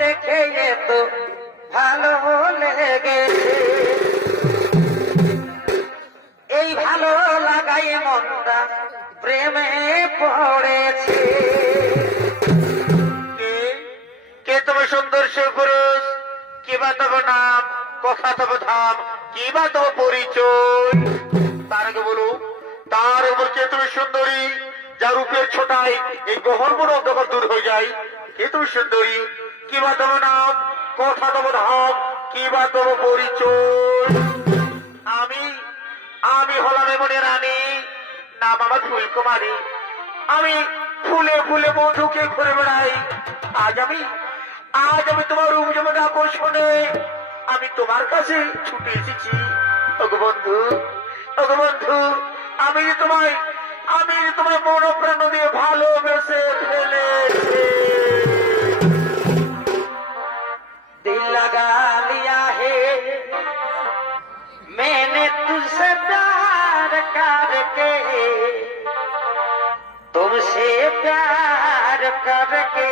দেখে তো ভালো লেগেছে, এই ভালো লাগাই মনটা প্রেমে পড়েছে। কে তুমি সুন্দর সে পুরুষ, কিবা তব নাম, কথা তব ধাম, কিবা তব পরিচয়? তার আগে বলো, তার উপর কে তুমি সুন্দরী, যার রূপের ছোটায় এই গহরমোর অন্ধকার দূর হয়ে যায়? কে তুমি সুন্দরী, কিবা তব নাম, কথা তব ধাম, কিবা তব পরিচয়? আমি আমি হলাম এমনি রানী, নাম আমার ফুলকুমারী। আমি ফুলে ফুলে মধুকে ঘুরে বেড়াই। আজ আমি তোমার রূপ যেমন আকর্ষণে আমি তোমার কাছে ছুটে এসেছি। ওগো বন্ধু, ওগো বন্ধু, আমি যে তোমায় মন প্রাণ দিয়ে ভালোবেসে ফেলেছি। দিল লাগা লিয়া হে मैंने तुझसे प्यार करके, तुमसे प्यार करके,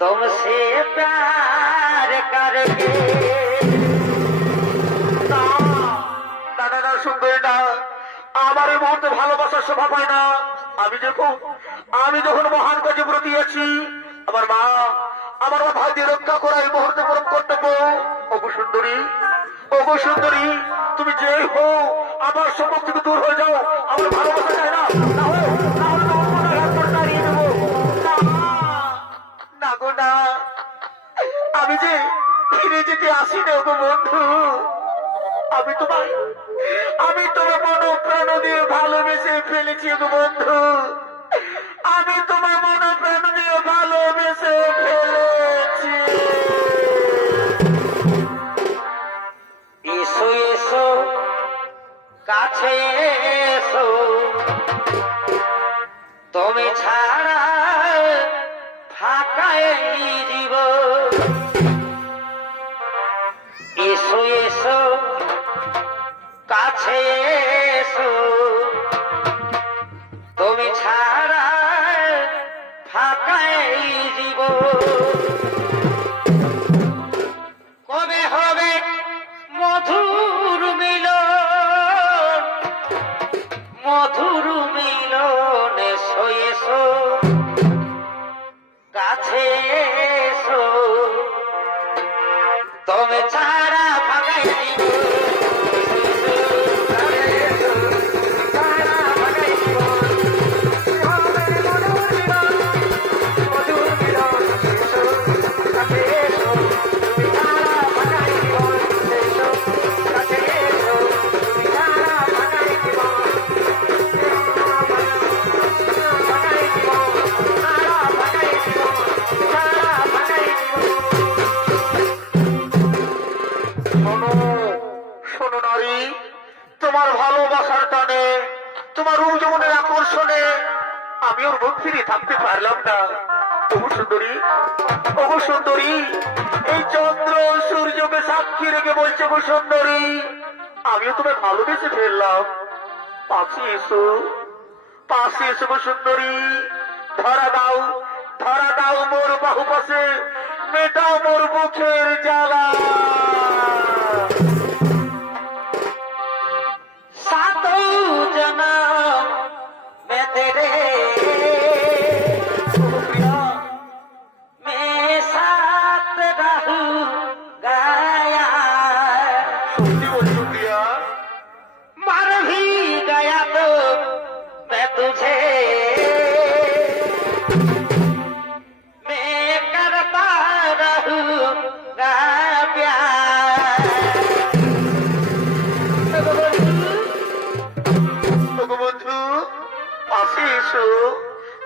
तुमसे प्यार करके। না সুন্দরী না, আমার এই মুহূর্তে ভালোবাসার শোভা পায় না। আমি যখন মহান কাজে ব্রতী আছি, আমার মা ভাইদের রক্ষা করা এই মুহূর্তে পরম কর্তব্য। ওগো সুন্দরী, ওগো সুন্দরী, তুমি যে হো আমার সম্মুখ থেকে দূর হয়ে যাও। আমার ভালোবাসা চাই না, না গো না, আমি যে ফিরে যেতে আসি না গো বন্ধু। আমি তোমার মন প্রাণ দিয়ে ভালোবেসে ফেলেছি গো বন্ধু। আমি তোমার মন প্রাণ দিয়ে ভালোবেসে ফেলেছি। এসো এসো কাছে এসো, তুমি ছাড়া ফাঁকা এই জীবন। এসো এসো কাছে এসো, তুমি ছাড়া ফাঁকা এই জীবন। কবে হবে মধুর মিলন, মধুর মিলন? এসো এসো কাছে এসো, তুমি ছাড়া ফাঁকা এই জীবন। শোনো নারী, তোমার ভালোবাসার টানে, তোমার রূপ যৌবনের আকর্ষণে আমি ওর মুখ ফিরে থাকতে পারলাম না। ওগো সুন্দরী, ওগো সুন্দরী, এই চন্দ্র সূর্যকে সাক্ষী রেখে বলছে গো সুন্দরী, আমিও তোমায় ভালোবেসে ফেললাম। পাশে এসো, পাশে এসো গো সুন্দরী। ধরা দাও মোর বাহু পাশে, মেটাও মোর মুখের জ্বালা।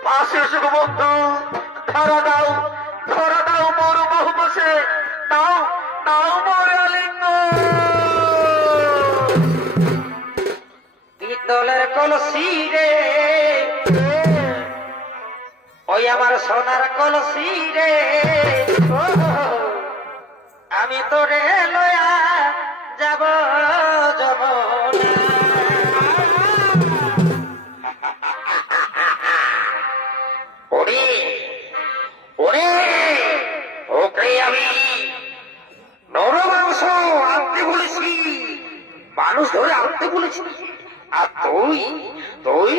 পাশে এসো গো বন্ধু, ধরা দাও মোর বাহু পাশে, নাও মোর আলিঙ্গন। পিতলের কলসি রে, ওই আমার সোনার কলসি রে, আমি তোরে লয়া যাব যমুনা। ওরে ওরে মানুষ ধরে আনতে বলেছি। আর তুই তুই